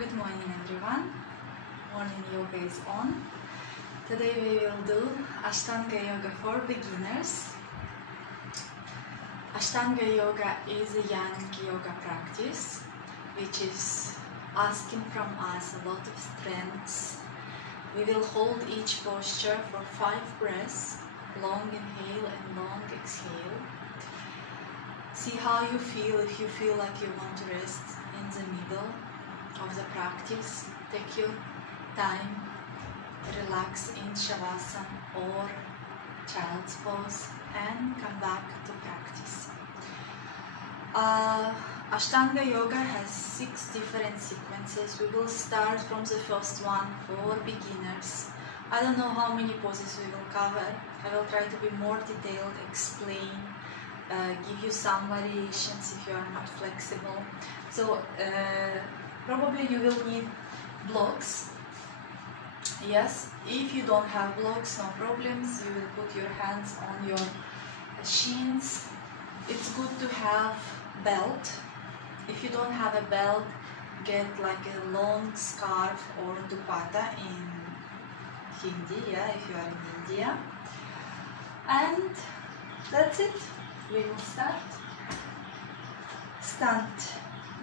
Good morning everyone. Morning yoga is on. Today we will do Ashtanga Yoga for beginners. Ashtanga Yoga is a yang yoga practice which is asking from us a lot of strength. We will hold each posture for 5 breaths, long inhale and long exhale. See how you feel. If you feel like you want to rest in the middle of the practice, take your time, relax in Shavasana or Child's Pose and come back to practice. Ashtanga Yoga has 6 different sequences. We will start from the first one for beginners. I don't know how many poses we will cover. I will try to be more detailed, explain, give you some variations if you are not flexible. So probably you will need blocks. Yes, if you don't have blocks, no problems. You will put your hands on your shins. It's good to have belt. If you don't have a belt, get like a long scarf or dupatta in Hindi, if you are in India. And that's it. We will start. Stand.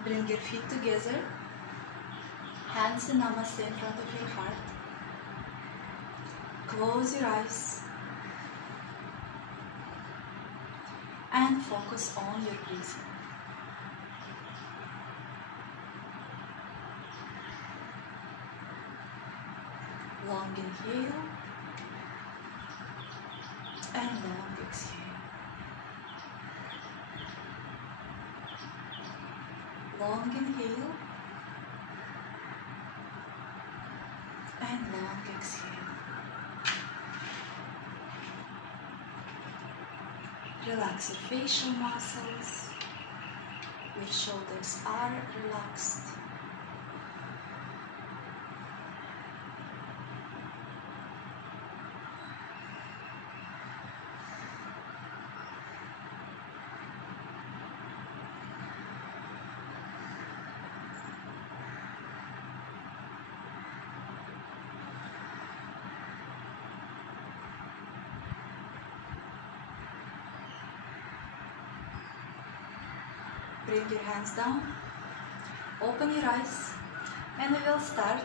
Bring your feet together. Hands in Namaste in front of your heart. Close your eyes. And focus on your breathing. Long inhale and long exhale. Long inhale and long exhale. Relax your facial muscles. Your shoulders are relaxed. Bring your hands down, open your eyes, and we will start.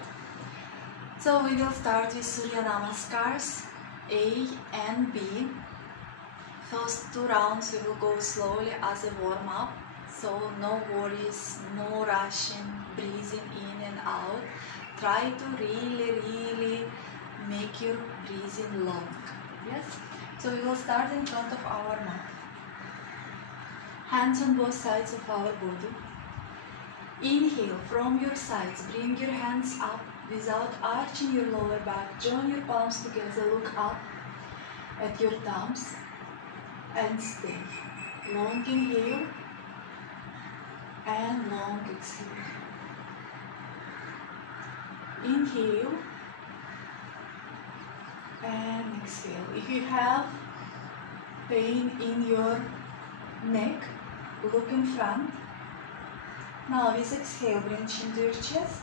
So we will start with Surya Namaskars, A and B. First 2 rounds we will go slowly as a warm-up. So no worries, no rushing, breathing in and out. Try to really make your breathing long. Yes? So we will start in front of our mat. Hands on both sides of our body. Inhale from your sides. Bring your hands up without arching your lower back. Join your palms together. Look up at your thumbs and stay. Long inhale and long exhale. Inhale and exhale. If you have pain in your neck, look in front. Now with exhale, bring chin to your chest.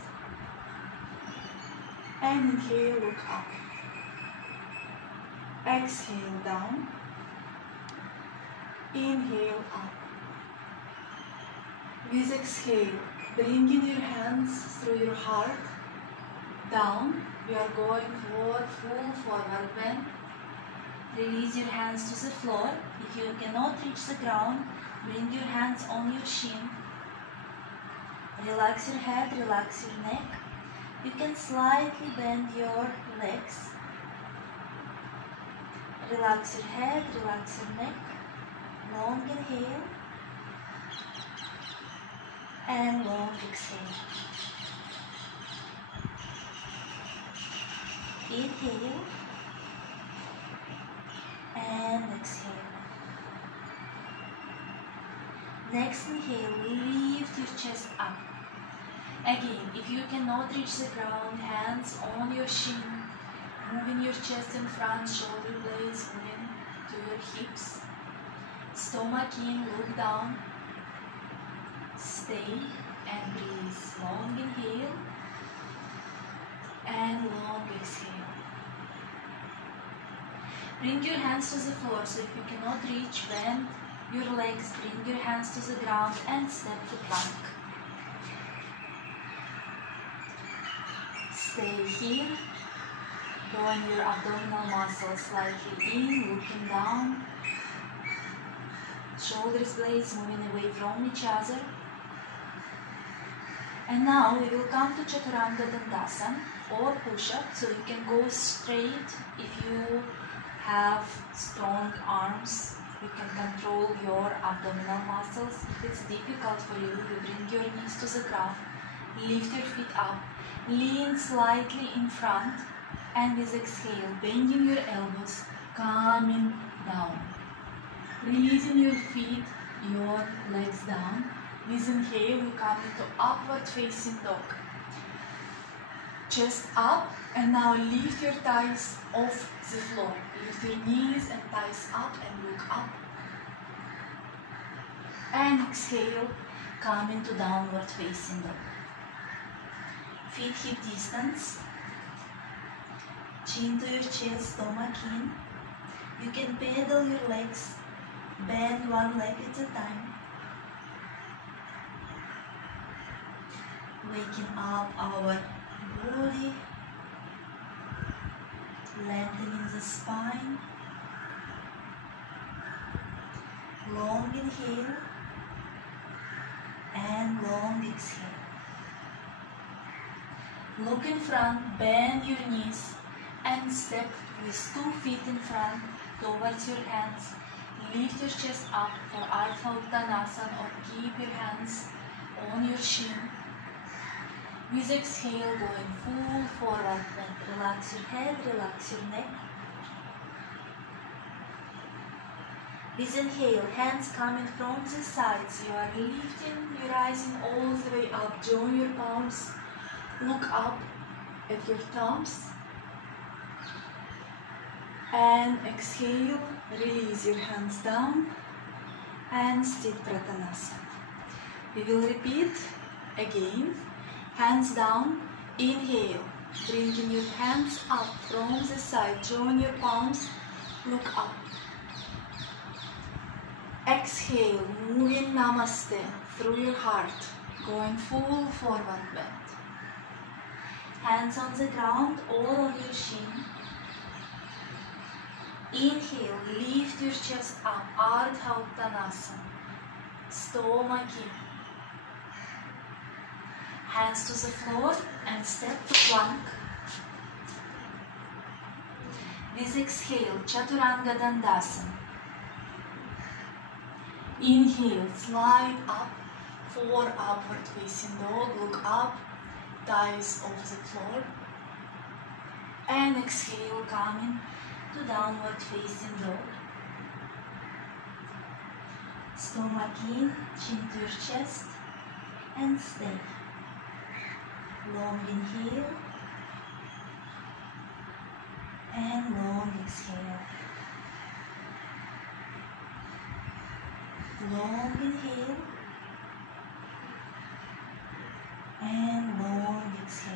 And inhale, look up. Exhale, down. Inhale, up. With exhale, bring in your hands through your heart. Down. We are going for full forward bend. Release your hands to the floor. If you cannot reach the ground, bring your hands on your shin. Relax your head, relax your neck. You can slightly bend your legs. Relax your head, relax your neck. Long inhale and long exhale. Inhale and exhale. Next inhale, lift your chest up. Again, if you cannot reach the ground, hands on your shin, moving your chest in front, shoulder blades moving to your hips. Stomach in, look down. Stay and breathe. Long inhale and long exhale. Bring your hands to the floor, so if you cannot reach, bend your legs, bring your hands to the ground and step to plank. Stay here. Drawing your abdominal muscles slightly in, looking down. Shoulders blades moving away from each other. And now we will come to Chaturanga Dandasana or push-up, so you can go straight if you have strong arms. You can control your abdominal muscles. If it's difficult for you, you bring your knees to the ground, lift your feet up, lean slightly in front, and with exhale, bending your elbows, coming down. Releasing your feet, your legs down. With inhale, you come into upward facing dog. Chest up, and now lift your thighs off the floor. Lift your knees and thighs up and look up. And exhale, come into downward facing dog. Feet hip distance. Chin to your chest, stomach in. You can pedal your legs, bend one leg at a time. Waking up our body, lengthening the spine. Long inhale and long exhale. Look in front, bend your knees and step with 2 feet in front towards your hands. Lift your chest up for Ardha Uttanasana or keep your hands on your shin. With exhale, going full forward bend. Relax your head, relax your neck. With inhale, hands coming from the sides. You are lifting, you're rising all the way up. Join your palms. Look up at your thumbs. And exhale, release your hands down and Sthit Pratanasana. We will repeat again. Hands down, inhale, bringing your hands up from the side, join your palms, look up. Exhale, moving Namaste through your heart, going full forward bend. Hands on the ground or on your shin. Inhale, lift your chest up, Ardha Uttanasana, stomach in. Hands to the floor and step to plank. With exhale, Chaturanga Dandasana. Inhale, slide up for upward facing dog. Look up, thighs off the floor. And exhale, coming to downward facing dog. Stomach in, chin to your chest, and stay. Long inhale and long exhale. Long inhale and long exhale.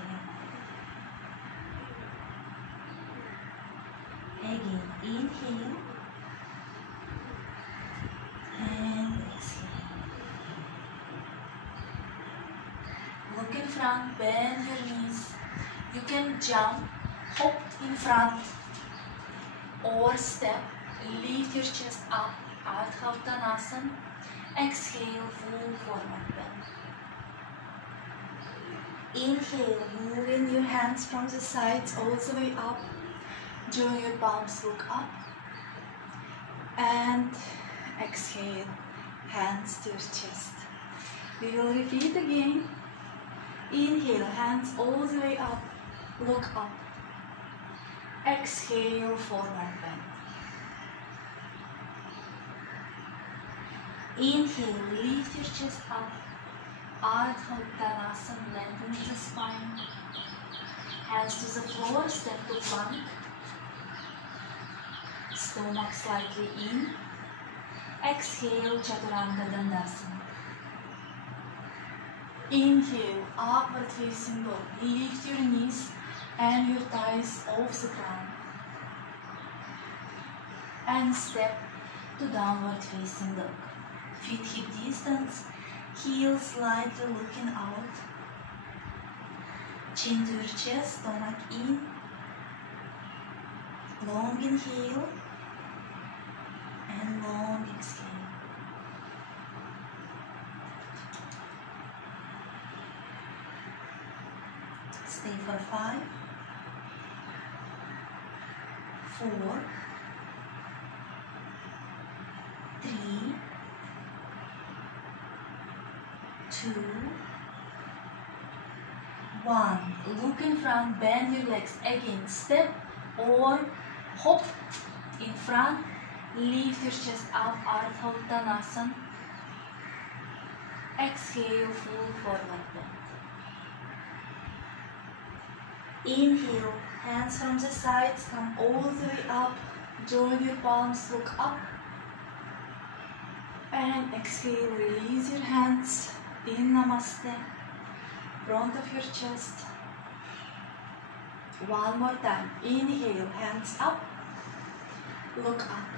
Again, inhale and exhale. Look in front, bend your knees. You can jump, hop in front or step. Lift your chest up, Ardha Uttanasana. Exhale, full forward bend. Inhale, moving your hands from the sides all the way up. Join your palms, look up. And exhale, hands to your chest. We will repeat again. Inhale, hands all the way up, look up. Exhale, forward bend. Inhale, lift your chest up, Ardha Uttanasana, lengthen the spine. Hands to the floor, step to plank. Stomach slightly in. Exhale, Chaturanga Dandasana. Inhale, upward facing dog. Lift your knees, and your thighs off the ground. And step to downward facing dog. Feet hip distance, heels slightly looking out. Chin to your chest, stomach in. Long inhale and long exhale. Stay for 5, 4, 3, 2, 1. Look in front, bend your legs. Again, step or hop in front. Lift your chest up, Ardha Uttanasana. Exhale, full forward bend. Inhale, hands from the sides, come all the way up. Join your palms, look up. And exhale, release your hands in Namaste, front of your chest. One more time. Inhale, hands up, look up.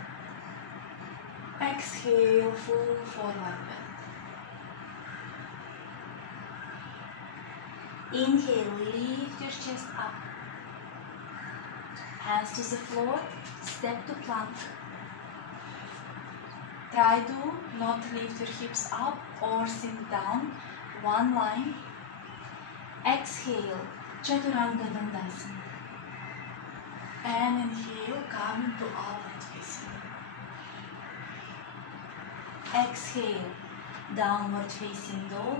Exhale, full forward bend. Inhale, lift your chest up. Hands to the floor, step to plank. Try to not lift your hips up or sink down. One line. Exhale, Chaturanga Dandasana. And inhale, come into upward facing. Exhale, downward facing dog.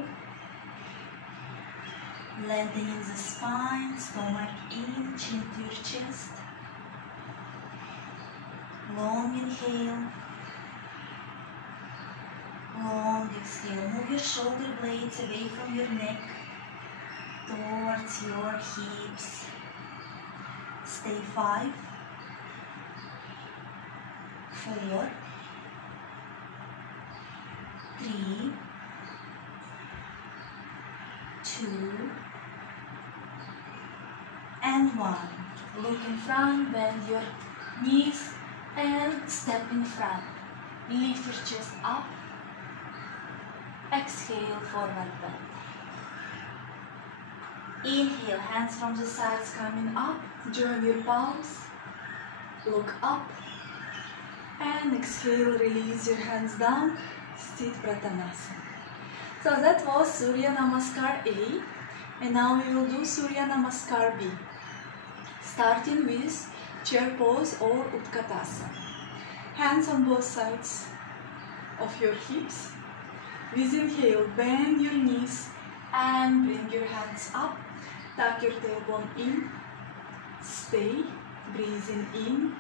Lengthening the spine, stomach in, chin to your chest. Long inhale. Long exhale. Move your shoulder blades away from your neck towards your hips. Stay 5, 4, 3, 2, and 1. Look in front, bend your knees and step in front. Lift your chest up. Exhale, forward bend. Inhale, hands from the sides coming up. Join your palms. Look up. And exhale, release your hands down. Sit Pratanasana. So that was Surya Namaskar A. And now we will do Surya Namaskar B. Starting with chair pose or Utkatasana. Hands on both sides of your hips. With inhale, bend your knees and bring your hands up. Tuck your tailbone in. Stay. Breathing in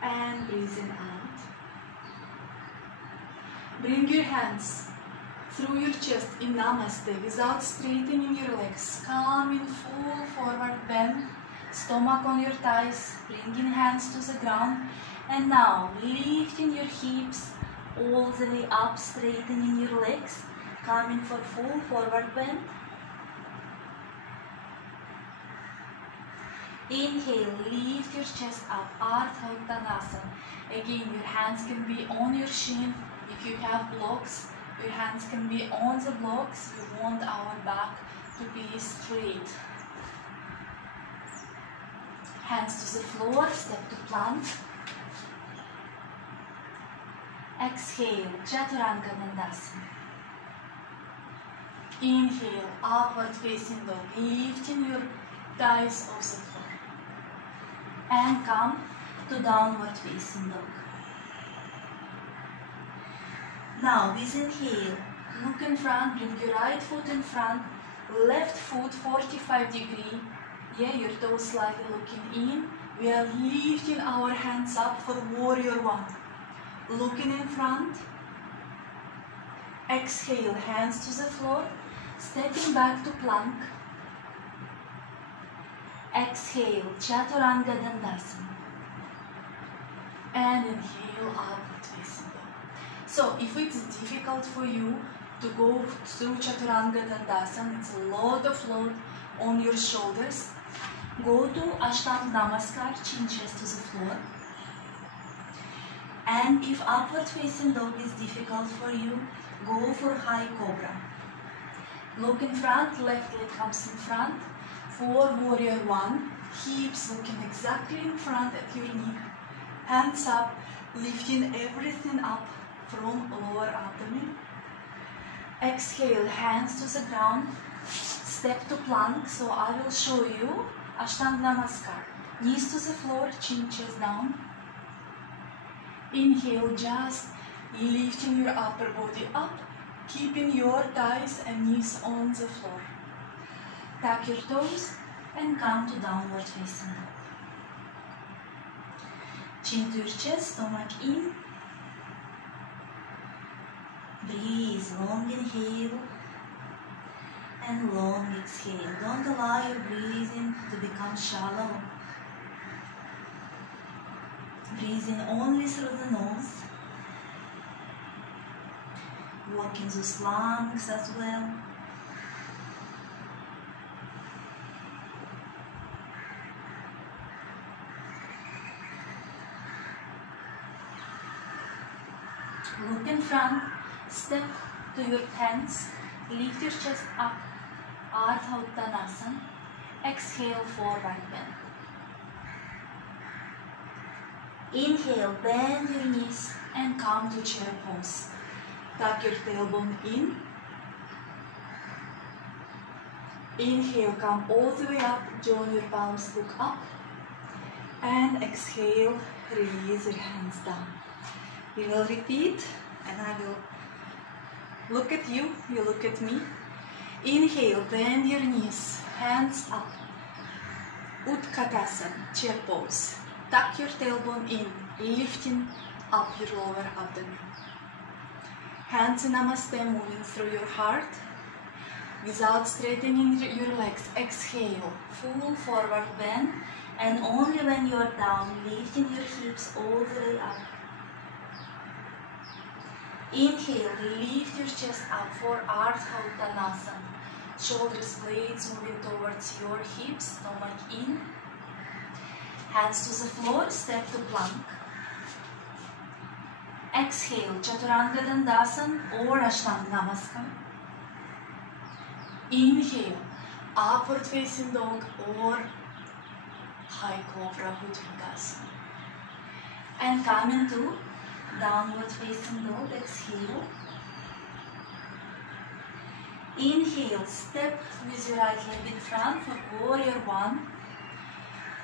and breathing out. Bring your hands through your chest in Namaste without straightening your legs. Come in full forward bend. Stomach on your thighs. Bringing hands to the ground. And now lifting your hips all the way up, straightening your legs. Coming for full forward bend. Inhale, lift your chest up, Ardha Uttanasana. Again, your hands can be on your shin. If you have blocks, your hands can be on the blocks. We want our back to be straight. Hands to the floor, step to plank. Exhale, Chaturanga Dandasana. Inhale, upward facing dog, lifting your thighs off the floor. And come to downward facing dog. Now with inhale, look in front, bring your right foot in front, left foot 45 degrees. Yeah, your toes slightly looking in. We are lifting our hands up for warrior one. Looking in front. Exhale, hands to the floor. Stepping back to plank. Exhale, Chaturanga Dandasana. And inhale, upward facing dog. So if it's difficult for you to go through Chaturanga Dandasana, it's a lot of load on your shoulders. Go to Ashtanga Namaskar, chin chest to the floor. And if upward facing dog is difficult for you, go for high cobra. Look in front, left leg comes in front. For warrior one, hips looking exactly in front at your knee. Hands up, lifting everything up from lower abdomen. Exhale, hands to the ground. Step to plank, so I will show you Ashtanga Namaskar. Knees to the floor, chin chest down. Inhale, just lifting your upper body up, keeping your thighs and knees on the floor. Tuck your toes and come to downward facing dog. Chin to your chest, stomach in. Breathe, long inhale and long exhale. Don't allow your breathing to become shallow. Breathe in only through the nose. Working those lungs as well. Look in front, step to your hands, lift your chest up, Ardha Uttanasana. Exhale, forward bend. Inhale, bend your knees and come to chair pose. Tuck your tailbone in. Inhale, come all the way up, join your palms, look up. And exhale, release your hands down. We will repeat, and I will look at you, you look at me. Inhale, bend your knees, hands up. Utkatasana, chair pose. Tuck your tailbone in, lifting up your lower abdomen. Hands in Namaste, moving through your heart. Without straightening your legs, exhale, full forward bend, and only when you are down, lifting your hips all the way up. Inhale, lift your chest up for Ardha Uttanasana. Shoulders, blades moving towards your hips, stomach in. Hands to the floor, step to plank. Exhale, Chaturanga Dandasana or Ashtanga Namaskar. Inhale, upward facing dog or high cobra Bhujangasana. And come into downward facing dog, exhale. Inhale, step with your right leg in front for warrior one.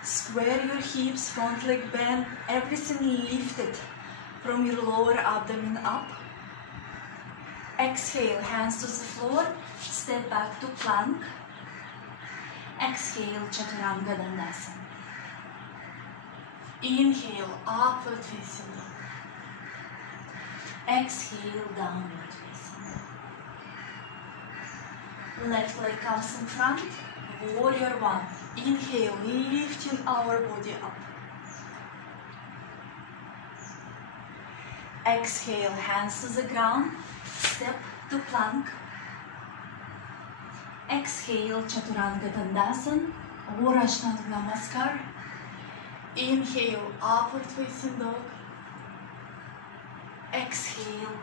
Square your hips, front leg bend, everything lifted from your lower abdomen up. Exhale, hands to the floor, step back to plank. Exhale, Chaturanga Dandasana. Inhale, upward facing dog. Exhale, downward facing dog. Left leg comes in front, warrior one. Inhale, lifting our body up. Exhale, hands to the ground, step to plank. Exhale, Chaturanga Dandasana or Ashtanga Namaskar. Inhale, upward facing dog. Exhale,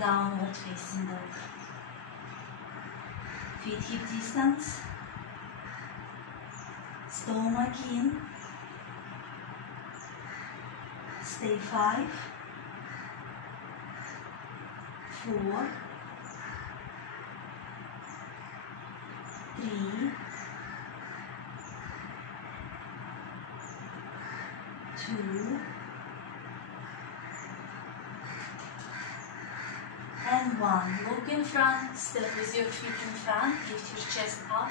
downward facing dog. Feet hip distance. Stomach in. Stay 5, 4, 3, 2, and 1. Look in front, step with your feet in front, lift your chest up,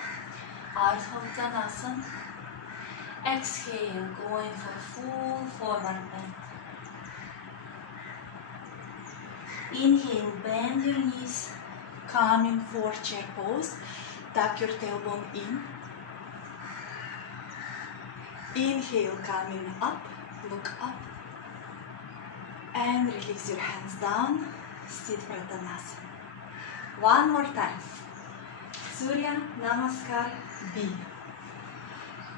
Ardha Uttanasana. Exhale, going for full forward bend. Inhale, bend your knees, coming for chair pose. Tuck your tailbone in. Inhale, coming up, look up. And release your hands down, sit Pradhanasana. One more time. Surya Namaskar B.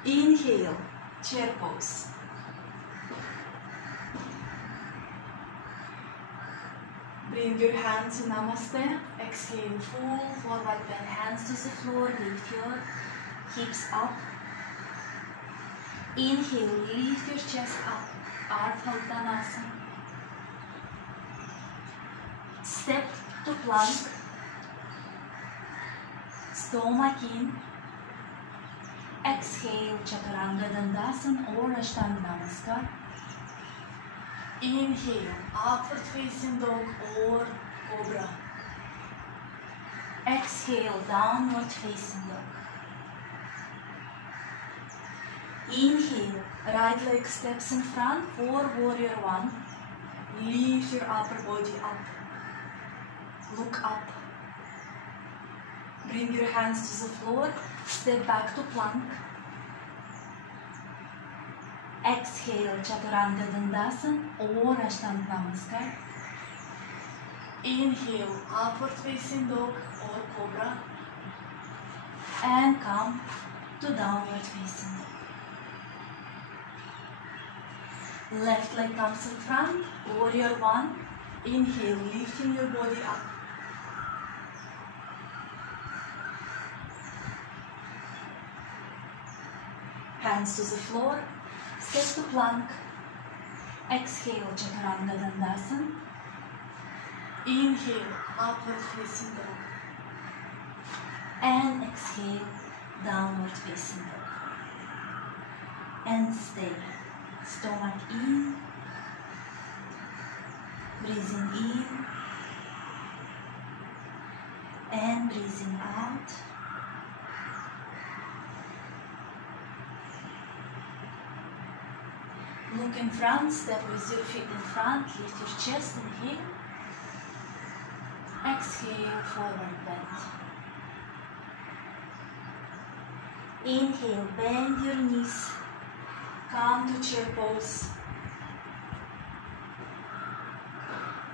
Inhale, chair pose. Bring your hands to Namaste. Exhale, fall forward, bend hands to the floor. Lift your hips up. Inhale, lift your chest up. Ardha Uttanasana. Step to plank. Stomach in. Exhale, Chaturanga Dandasana or Ashtanga Namaskar. Inhale, upward facing dog or cobra. Exhale, downward facing dog. Inhale, right leg steps in front for warrior one. Lift your upper body up. Look up. Bring your hands to the floor. Step back to plank. Exhale, Chaturanga Dandasana or Ashtanga Namaskar. Inhale, upward facing dog or cobra. And come to downward facing dog. Left leg comes in front, warrior one. Inhale, lifting your body up. Hands to the floor. Step to plank. Exhale, Chaturanga Dandasana. Inhale, upward facing dog. And exhale, downward facing dog. And stay. Stomach in. Breathing in. And breathing out. Look in front, step with your feet in front, lift your chest, inhale. Exhale, forward bend. Inhale, bend your knees. Come to chair pose.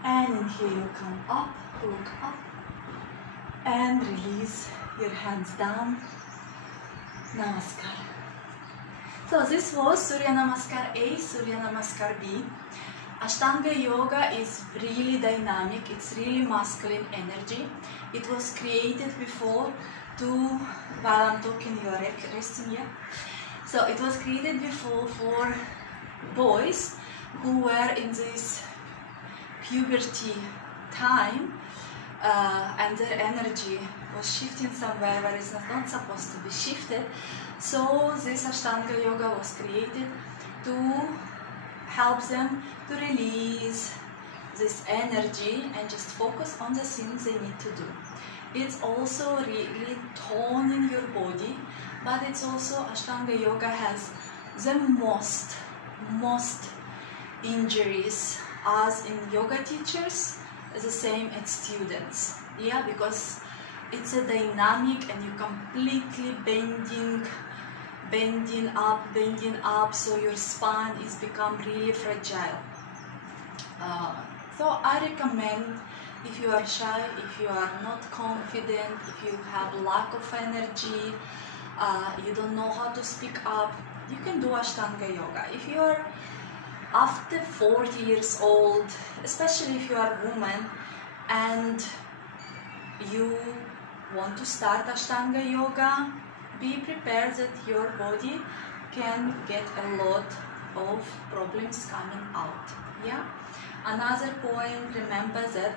And inhale, come up, look up. And release your hands down. Namaskar. So this was Surya Namaskar A, Surya Namaskar B. Ashtanga Yoga is really dynamic, it's really masculine energy. It was created before while I'm talking you are resting here. So it was created before for boys who were in this puberty time and their energy was shifting somewhere where it's not supposed to be shifted. So this Ashtanga Yoga was created to help them to release this energy and just focus on the things they need to do. It's also really toning your body, but it's also Ashtanga Yoga has the most injuries as in yoga teachers, the same as students. Yeah, because it's a dynamic and you completely bending up, so your spine is become really fragile. So I recommend, if you are shy, if you are not confident, if you have lack of energy, you don't know how to speak up, you can do Ashtanga Yoga. If you are after 40 years old, especially if you are a woman and you want to start Ashtanga Yoga, be prepared that your body can get a lot of problems coming out. Yeah. Another point, remember that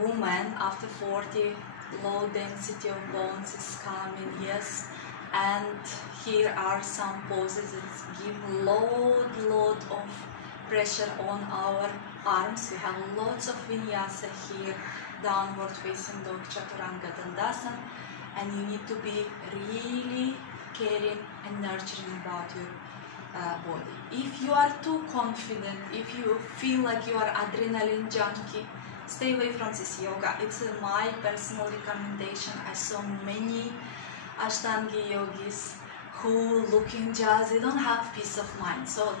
women after 40, low density of bones is coming, yes, and here are some poses that give load of pressure on our arms. We have lots of vinyasa here, downward facing dog, Chaturanga Dandasana, and you need to be really caring and nurturing about your body. If you are too confident, if you feel like you are adrenaline junkie, stay away from this yoga. It's my personal recommendation. I saw many Ashtanga yogis who looking just, they don't have peace of mind. So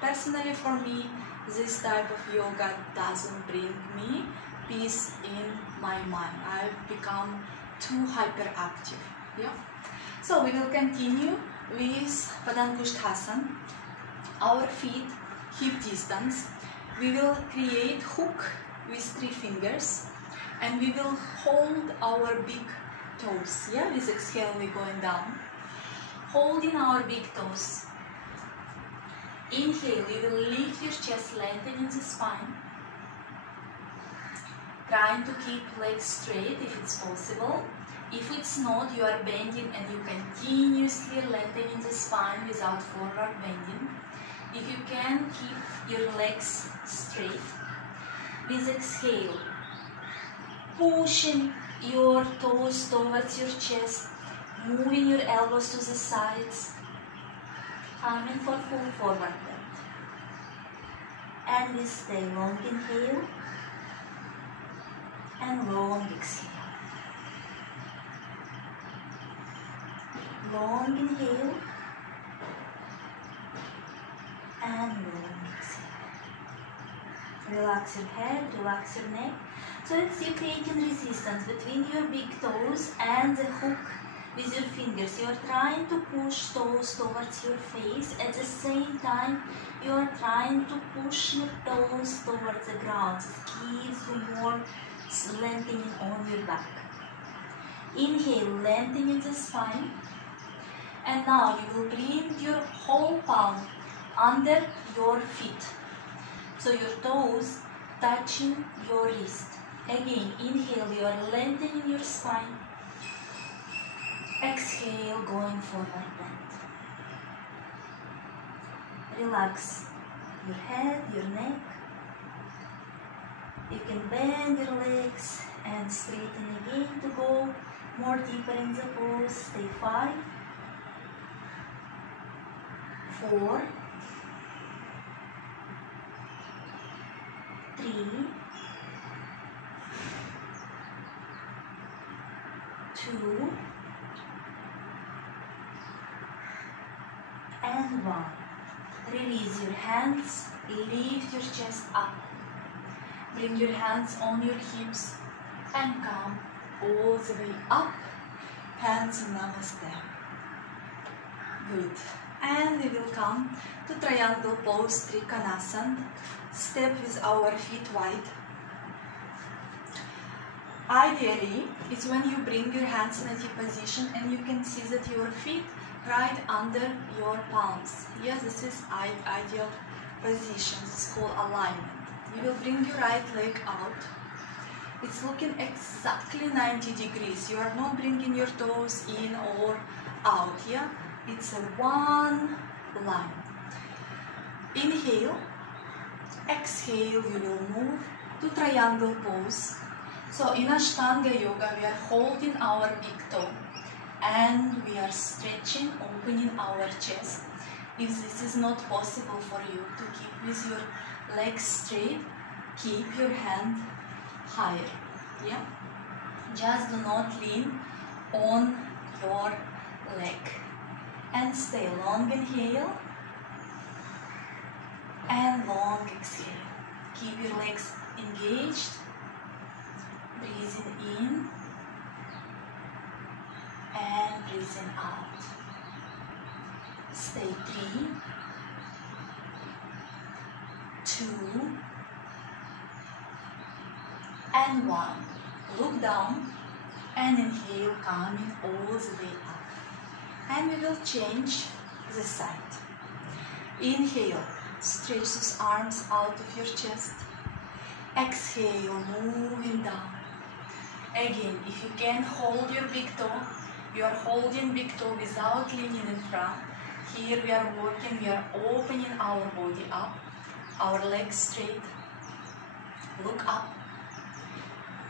personally for me, this type of yoga doesn't bring me peace in my mind. I've become too hyperactive. Yeah. So we will continue with Padangusthasana, our feet hip distance. We will create hook with 3 fingers and we will hold our big toes. Yeah, with exhale we're going down. Holding our big toes. Inhale, you will lift your chest, lengthening the spine. Trying to keep legs straight if it's possible. If it's not, you are bending and you continuously lengthening the spine without forward bending. If you can, keep your legs straight. With exhale, pushing your toes towards your chest, moving your elbows to the sides, coming for full forward bend. And we stay long inhale and long exhale. Long inhale and long exhale. Relax your head, relax your neck. So it's you creating resistance between your big toes and the hook with your fingers. You are trying to push toes towards your face. At the same time, you are trying to push your toes towards the ground. This gives you more lengthening on your back. Inhale, lengthening the spine. And now you will bring your whole palm under your feet. So your toes touching your wrist. Again, inhale, you are lengthening your spine. Exhale, going forward bend. Relax your head, your neck. You can bend your legs and straighten again to go more deeper in the pose. Stay 5, 4, 3, 2, and 1. Release your hands, lift your chest up. Bring your hands on your hips and come all the way up. Hands in Namaste. Good. And we will come to triangle pose, Trikonasana. Step with our feet wide. Ideally, it's when you bring your hands in a deep position and you can see that your feet right under your palms. Yes, this is ideal position. It's called alignment. You will bring your right leg out. It's looking exactly 90 degrees. You are not bringing your toes in or out. Yeah, it's a one line. Inhale. Exhale, you will move to triangle pose. So in Ashtanga Yoga, we are holding our big toe and we are stretching, opening our chest. If this is not possible for you to keep with your legs straight, keep your hand higher. Yeah? Just do not lean on your leg. And stay long inhale and long exhale. Keep your legs engaged. Breathing in and breathing out. Stay 3, 2, and 1. Look down and inhale, coming all the way up. And we will change the side. Inhale, stretch those arms out of your chest. Exhale, moving down. Again, if you can hold your big toe, you are holding big toe without leaning in front. Here we are working, we are opening our body up, our legs straight. Look up.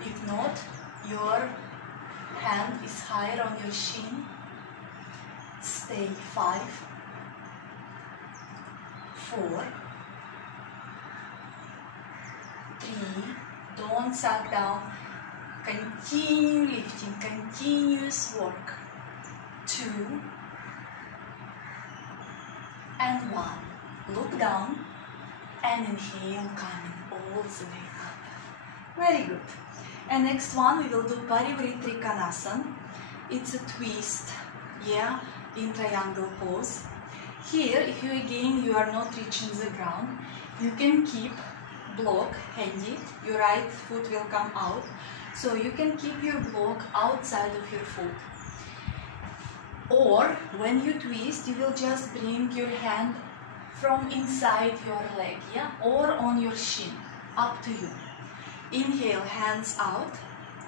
If not, your hand is higher on your shin. Stay 5, 4, 3, don't sag down. Continue lifting, continuous work. 2 and 1. Look down and inhale, coming all the way up. Very good. And next one, we will do Parivrit Trikonasana. It's a twist. Yeah, in triangle pose. Here, if you are not reaching the ground, you can keep block handy. Your right foot will come out, so you can keep your block outside of your foot. Or when you twist, you will just bring your hand from inside your leg, yeah, or on your shin, up to you. Inhale, hands out.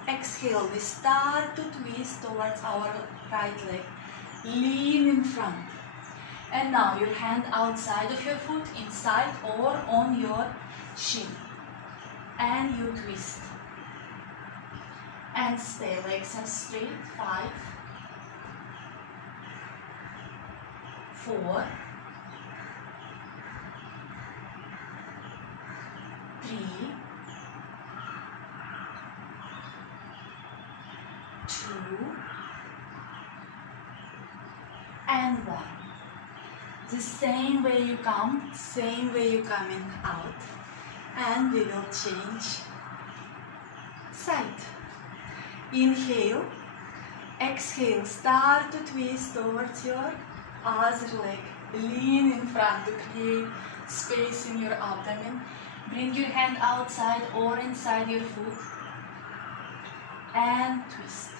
Exhale, we start to twist towards our right leg. Lean in front. And now your hand outside of your foot, inside or on your shin. And you twist. And stay, legs are straight. 5, 4, 3, 2, and 1. The same way you come, same way you coming out. And we will change side. Inhale, exhale, start to twist towards your other leg. Lean in front to create space in your abdomen. Bring your hand outside or inside your foot. And twist.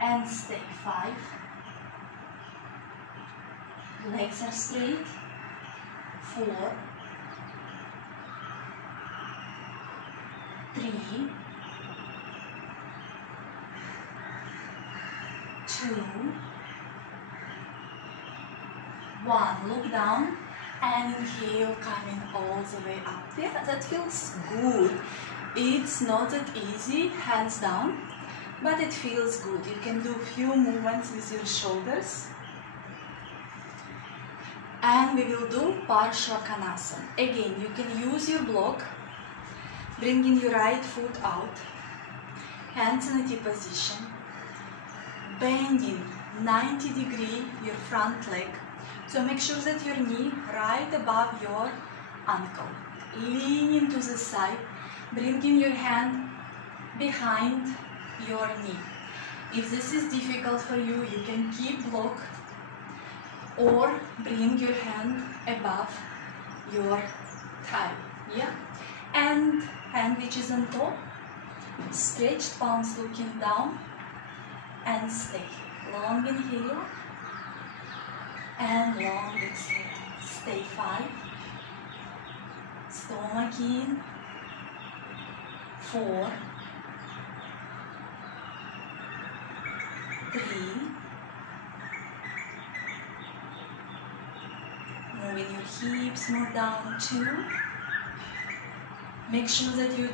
And stay. 5. Legs are straight. 4, 3, 2, 1. Look down and inhale, coming all the way up. Yeah, that feels good. It's not that easy, hands down, but it feels good. You can do a few movements with your shoulders. And we will do Parshvakonasana. Again, you can use your block, bringing your right foot out, hands in a T position, bending 90 degrees your front leg. So make sure that your knee right above your ankle. Leaning to the side, bringing your hand behind your knee. If this is difficult for you, you can keep block or bring your hand above your thigh. Yeah? And hand which is on top, stretched palms looking down, and stay. Long inhale and long exhale. Stay. 5. Stomach in. 4, 3, moving your hips more down. 2. Make sure that you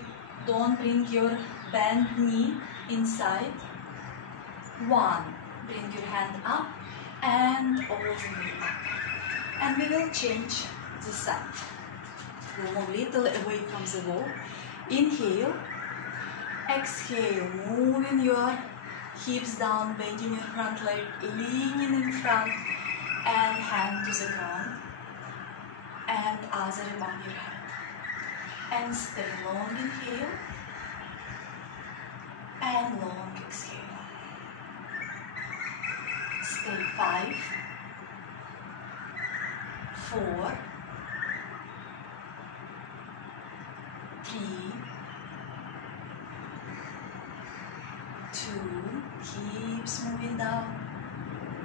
don't bring your bent knee inside. 1. Bring your hand up and all the way up. And we will change the side. We'll move a little away from the wall. Inhale. Exhale. Moving your hips down, bending your front leg, leaning in front, and hand to the ground. And other above your head. And stay. Long inhale. And long exhale. Stay. 5, 4, 3, 2, keeps moving down,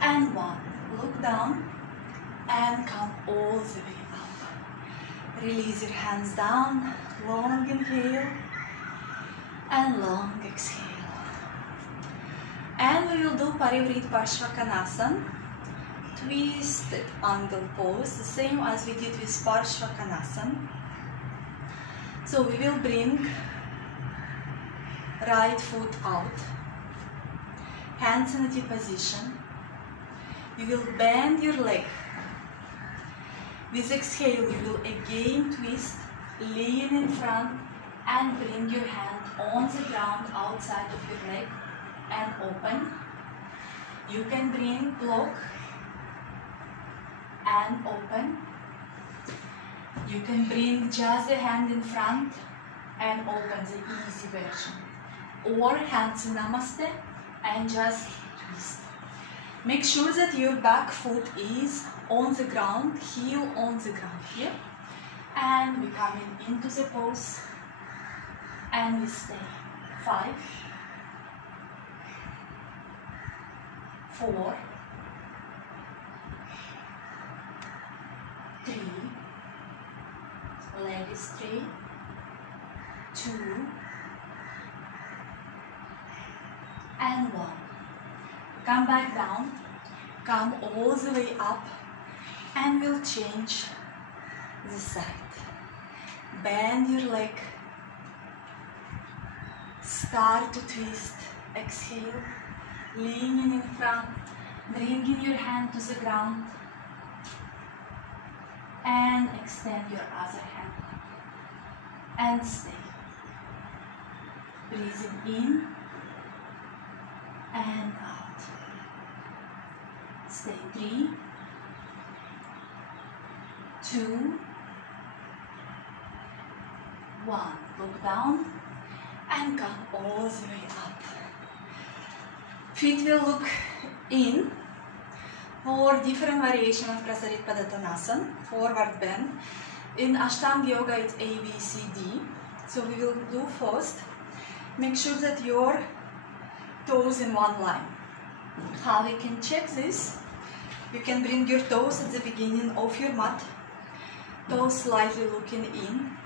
and 1. Look down and come all the way up. Release your hands down, long inhale and long exhale. And we will do Parivrit Parshvakonasana, twisted angle pose, the same as we did with Parshvakonasana. So we will bring right foot out, hands in a T position. You will bend your leg. With exhale, you will again twist, lean in front, and bring your hand on the ground outside of your leg and open. You can bring block and open. You can bring just the hand in front and open, the easy version. Or hands in Namaste and just twist. Make sure that your back foot is on the ground, heel on the ground here. And we come into the pose and we stay. 5, 4, 3, leg is straight, 2, and 1. Come back down, come all the way up, and we'll change the side. Bend your leg, start to twist, exhale, leaning in front, bringing your hand to the ground, and extend your other hand, and stay. Breathing in and out. Stay. 3, 2, 1. Look down and come all the way up. Feet will look in for different variation of Prasarita Padottanasana, forward bend. In Ashtanga Yoga it's A, B, C, D. So we will do first. Make sure that your toes in one line. How we can check this? You can bring your toes at the beginning of your mat. Toes slightly looking in.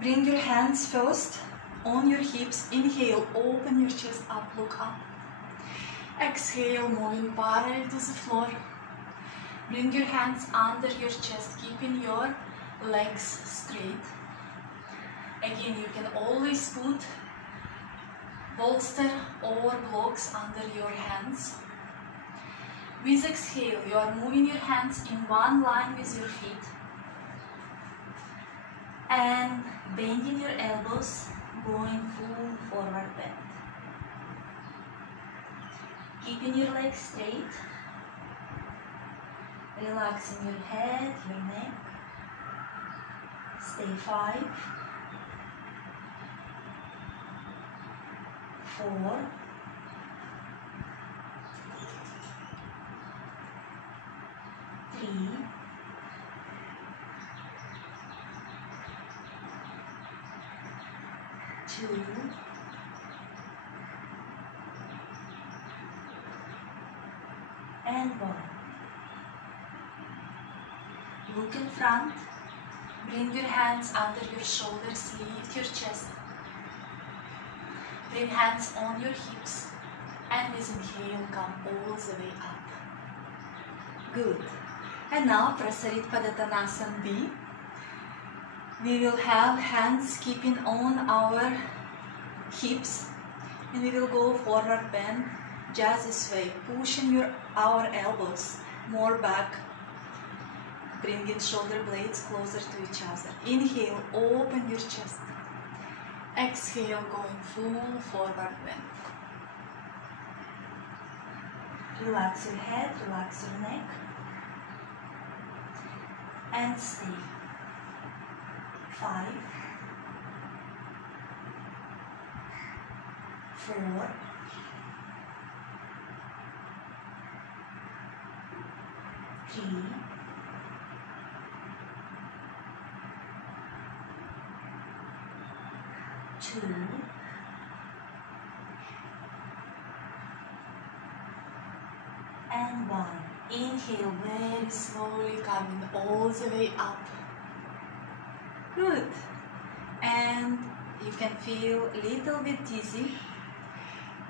Bring your hands first on your hips. Inhale, open your chest up, look up. Exhale, moving parallel to the floor. Bring your hands under your chest, keeping your legs straight. Again, you can always put bolster or blocks under your hands. With exhale, you are moving your hands in one line with your feet and bending your elbows, going full forward bend. Keeping your legs straight, relaxing your head, your neck. Stay. 5, 4, 3, 2, and 1. Look in front. Bring your hands under your shoulders, lift your chest. Bring hands on your hips, and with inhale come all the way up. Good. And now Prasarita Padottanasana B. We will have hands keeping on our hips, and we will go forward bend just this way, pushing our elbows more back, bringing shoulder blades closer to each other. Inhale, open your chest. Exhale, going full forward bend. Relax your head, relax your neck, and stay. 5, 4, 3, 2, and 1. Inhale, very slowly coming all the way up. Good. And you can feel a little bit dizzy.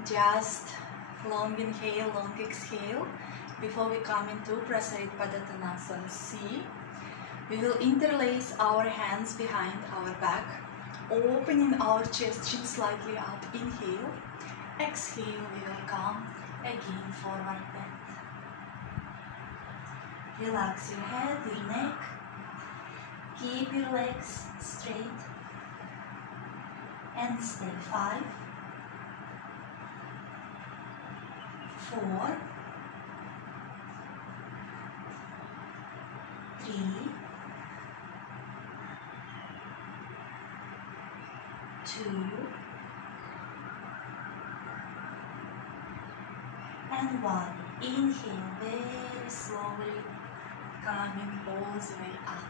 Just long inhale, long exhale. Before we come into Prasarita Padottanasana C, we will interlace our hands behind our back, opening our chest chin slightly up. Inhale. Exhale, we will come again forward bend. Relax your head, your neck. Keep your legs straight and stay. 5, 4, 3, 2, and 1. Inhale, very slowly, coming all the way up.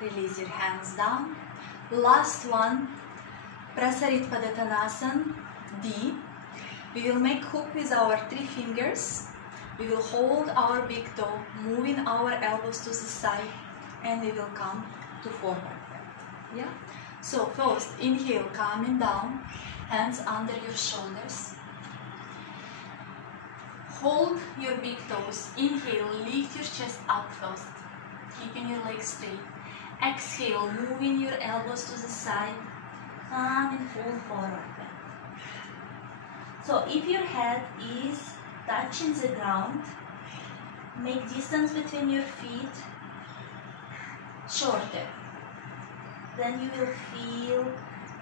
Release your hands down. Last one, Prasaritpadatanasana, D. We will make hook with our 3 fingers. We will hold our big toe, moving our elbows to the side, and we will come to forward bend. Yeah? So first, inhale, coming down, hands under your shoulders. Hold your big toes. Inhale, lift your chest up first, keeping your legs straight. Exhale, moving your elbows to the side, come and fall forward bend. So if your head is touching the ground, make distance between your feet shorter. Then you will feel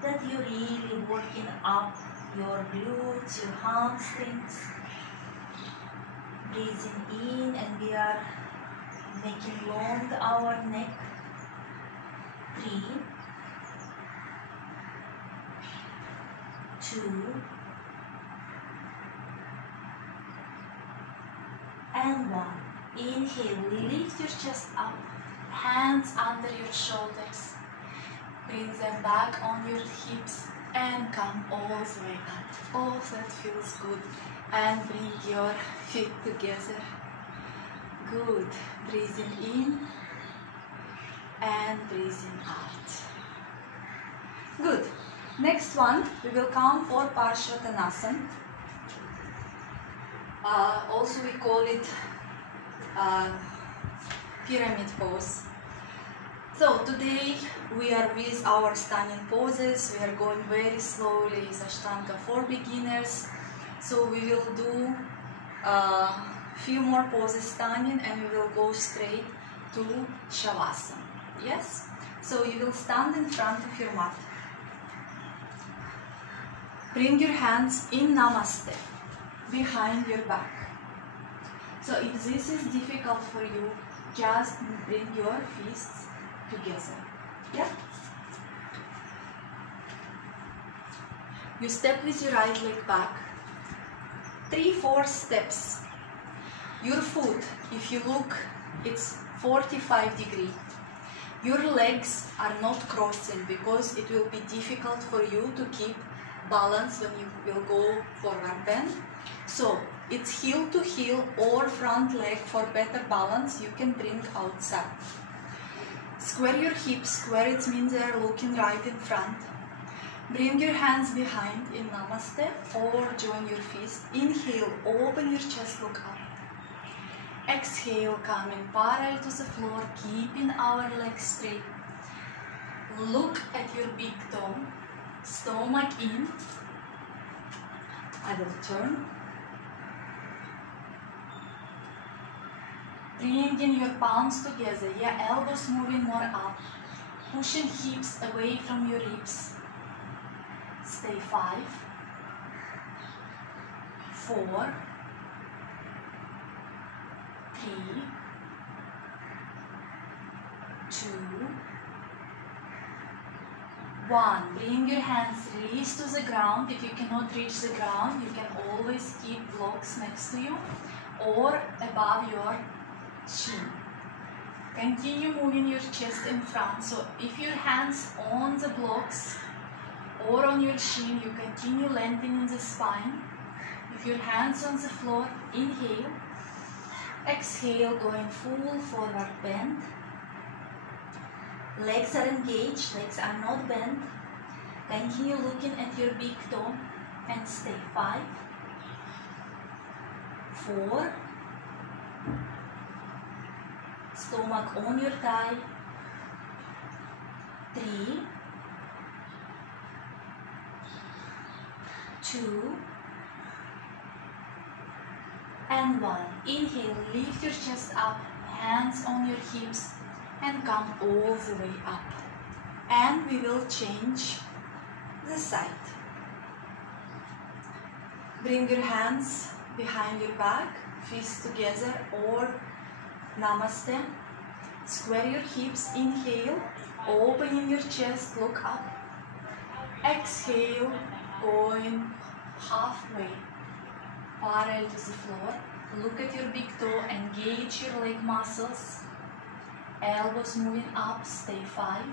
that you're really working up your glutes, your hamstrings. Breathing in, and we are making long our neck. 3, 2, and 1. Inhale, lift your chest up, hands under your shoulders. Bring them back on your hips and come all the way up. Oh, that feels good. And bring your feet together. Good. Breathing in and breathing out. Good. Next one, we will come for Parshvattanasana. Also we call it pyramid pose. So today we are with our standing poses. We are going very slowly with Ashtanga for beginners. So we will do a few more poses standing, and we will go straight to Shavasana. Yes? So you will stand in front of your mat. Bring your hands in Namaste, behind your back. So if this is difficult for you, just bring your fists together. Yeah? You step with your right leg back. 3-4 steps. Your foot, if you look, it's 45 degrees. Your legs are not crossing because it will be difficult for you to keep balance when you will go forward bend. So it's heel to heel or front leg for better balance. You can bring outside. Square your hips. Square, it means they are looking right in front. Bring your hands behind in Namaste or join your fists. Inhale, open your chest, look up. Exhale, coming parallel to the floor, keeping our legs straight. Look at your big toe, stomach in. I will turn. Bringing your palms together, your elbows moving more up. Pushing hips away from your ribs. Stay 5, 4, 3, 2, 1. Bring your hands, release to the ground. If you cannot reach the ground, you can always keep blocks next to you or above your chin. Continue moving your chest in front. So if your hands on the blocks or on your chin, you continue lengthening the spine. If your hands on the floor, inhale. Exhale, going full forward bend. Legs are engaged, legs are not bent. Continue looking at your big toe and stay 5, 4, stomach on your thigh, 3, 2, and 1. Inhale, lift your chest up, hands on your hips, and come all the way up. And we will change the side. Bring your hands behind your back, fists together or Namaste. Square your hips, inhale, opening your chest, look up. Exhale, going halfway. parallel to the floor. Look at your big toe, engage your leg muscles. Elbows moving up, stay 5.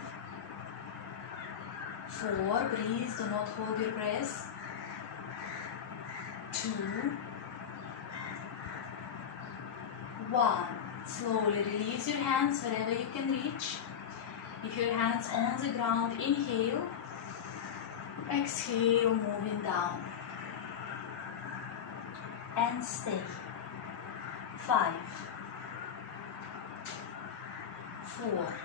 4, breathe, do not hold your breath. 2, 1. Slowly release your hands wherever you can reach. If your hands on the ground, inhale. Exhale, moving down. And stay. 5, 4,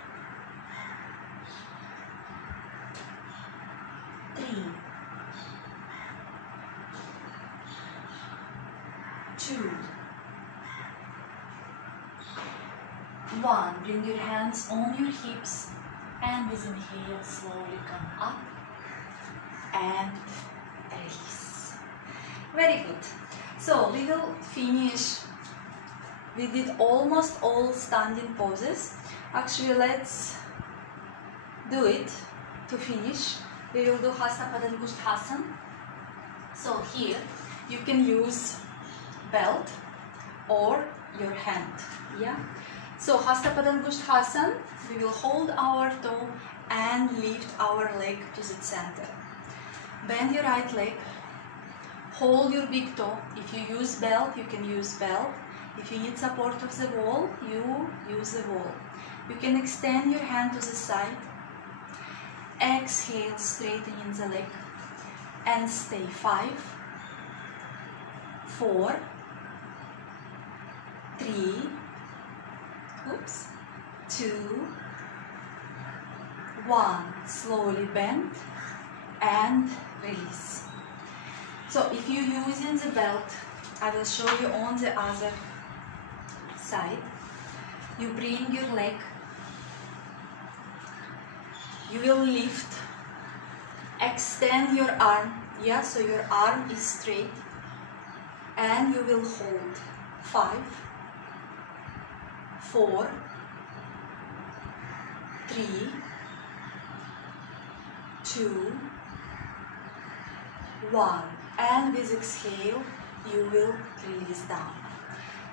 3, 2, 1. Bring your hands on your hips and with inhale slowly come up and release. Very good. So we will finish. We did almost all standing poses. Actually, let's do it to finish. We will do Hasta Padangusthasana. So here you can use belt or your hand. Yeah. So Hasta Padangusthasana, we will hold our toe and lift our leg to the center. Bend your right leg. Hold your big toe. If you use belt, you can use belt. If you need support of the wall, you use the wall. You can extend your hand to the side. Exhale, straightening the leg. And stay 5, 4, 3, 2, 1. Slowly bend and release. So if you're using the belt, I will show you on the other side. You bring your leg, you will lift, extend your arm, yeah, so your arm is straight, and you will hold 5, 4, 3, 2, 1. And with exhale, you will release down.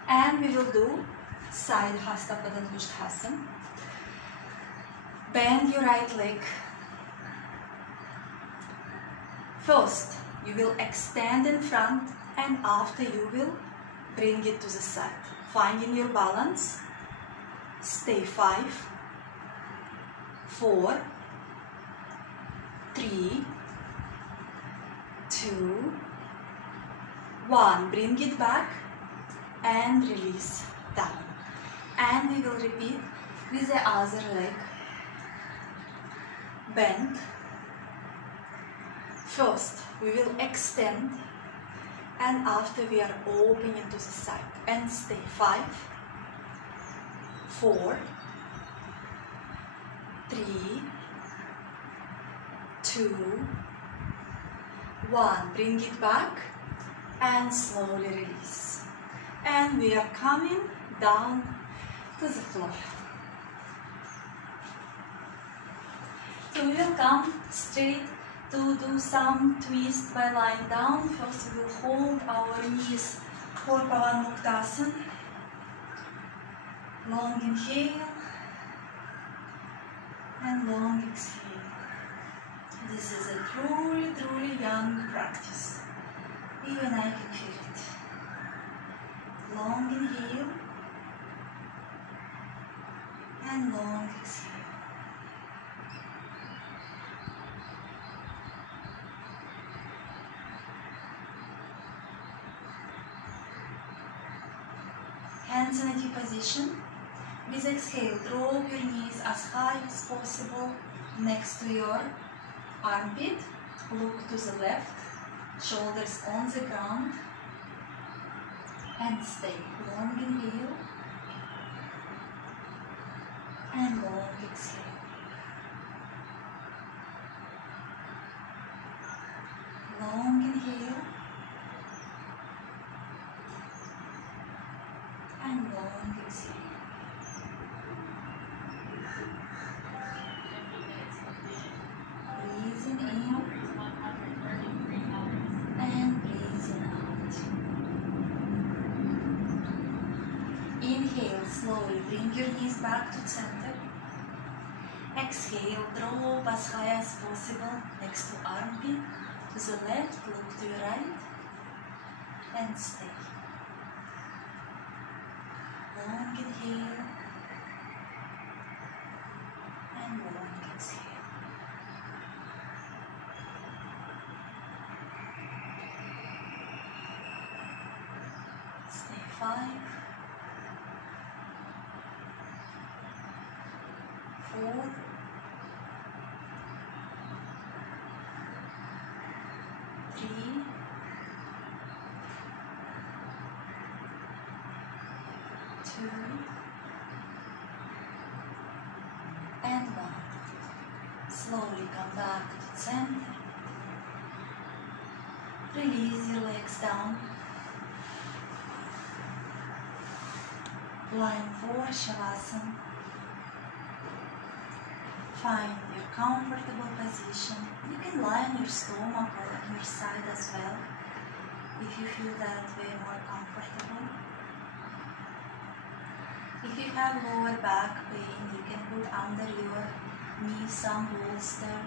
And we will do side Hasta Padangusthasana. Bend your right leg. First, you will extend in front, and after you will bring it to the side. Finding your balance. Stay 5, 4, 3, 2, 1. Bring it back and release down. And we will repeat with the other leg. Bend. First, we will extend, and after we are opening to the side. And stay 5, 4, 3, 2, 1. Bring it back and slowly release. And we are coming down to the floor. So we will come straight to do some twist by lying down. First we will hold our knees for Pavanmuktasana. Long inhale and long exhale. This is a truly, truly young practice. Even I can feel it. Long inhale and long exhale. Hands in a T position. With exhale, drop your knees as high as possible next to your armpit. Look to the left, shoulders on the ground, and stay. Long inhale and long exhale. Long inhale and long exhale. Breathing in and breathing out. Slowly bring your knees back to center. Exhale, draw up as high as possible next to armpit. To the left, look to your right. And stay. Long inhale. And long exhale. Stay 5, 4, 3, 2, and 1. Slowly come back to center. Release your legs down. Line for Shavasana. Find your comfortable position. You can lie on your stomach or on your side as well, if you feel that way more comfortable. If you have lower back pain, you can put under your knee some bolster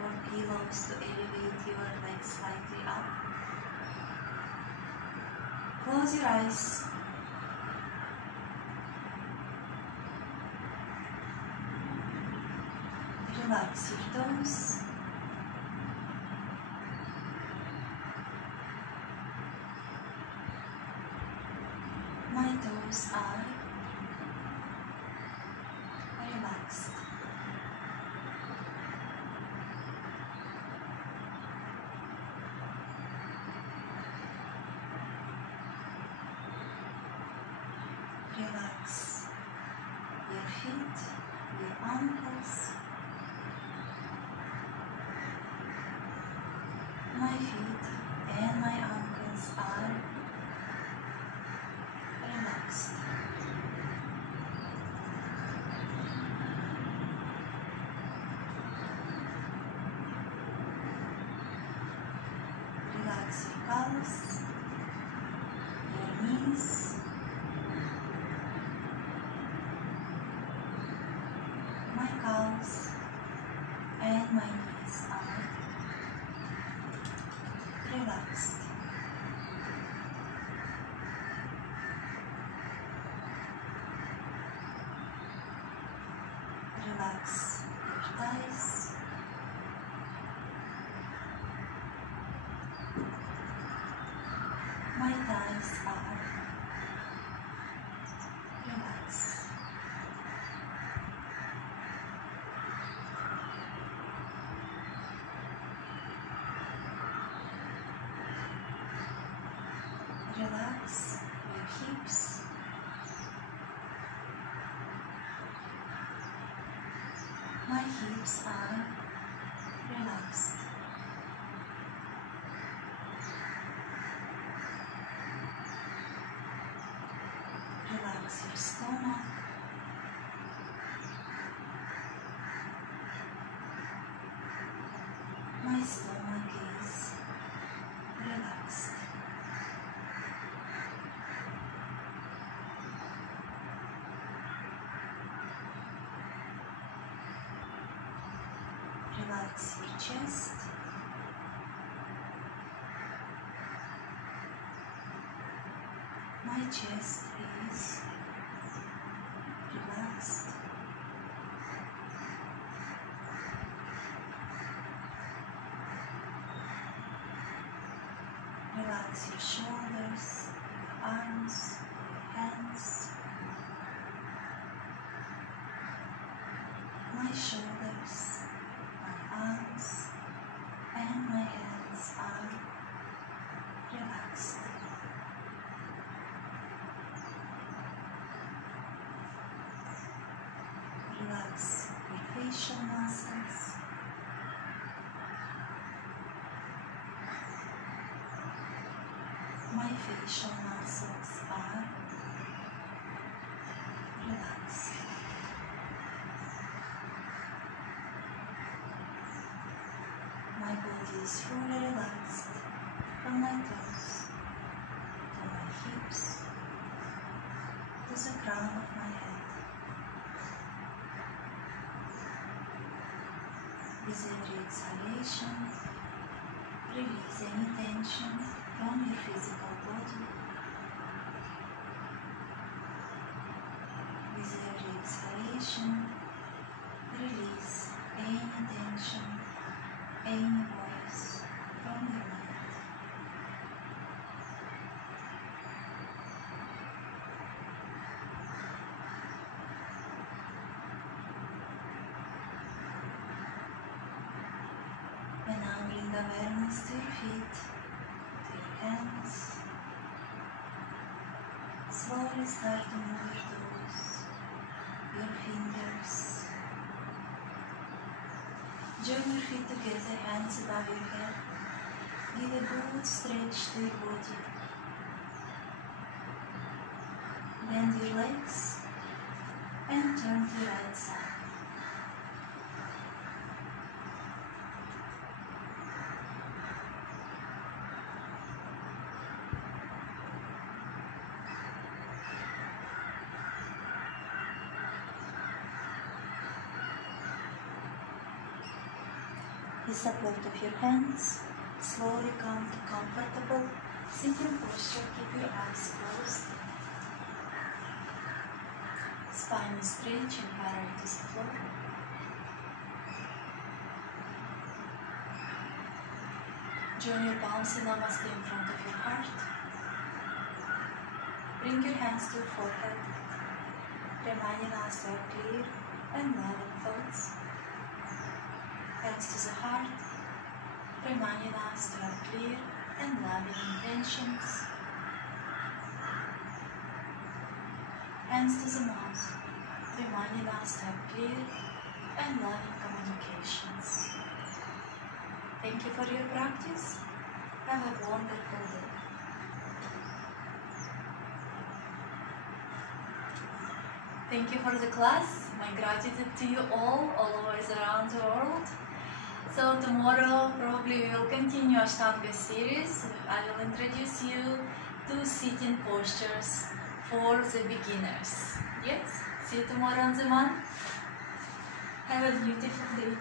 or pillows to elevate your legs slightly up. Close your eyes. Relax your toes. My toes are relaxed. Relax your feet, your ankles. My feet and my ankles are relaxed. Relax your calves, your knees, my calves and my knees are relaxed. Relax your thighs. My thighs are relaxed. Relax your hips. My hips are relaxed. Relax your stomach. My stomach is relaxed. Relax your chest. My chest is relaxed. Relax your shoulders, your arms, your hands. My shoulders, my arms, and my hands are relaxed. Relax your facial muscles. My facial muscles are relaxed. My body is fully relaxed from my toes to my hips to the crown of my head. With every exhalation, release any tension from your physical body. With every exhalation, release any tension, any voice from your mind. And now bring awareness to your feet, to your hands. Slowly start to move your toes, your fingers. Join your feet together, hands above your head. Give a good stretch to your body. Bend your legs and turn to the right side. With support of your hands, slowly come to comfortable sitting posture. Keep your eyes closed. Spine is straight and parallel to the floor. Join your palms in Namaste in front of your heart. Bring your hands to your forehead, reminding us to have clear and loving thoughts. Hands to the heart, reminding us to have clear and loving intentions. Hands to the mouth, reminding us to have clear and loving communications. Thank you for your practice. Have a wonderful day. Thank you for the class. My gratitude to you all over around the world. So tomorrow probably we will continue Ashtanga series. I will introduce you to sitting postures for the beginners. Yes? See you tomorrow on the one. Have a beautiful day.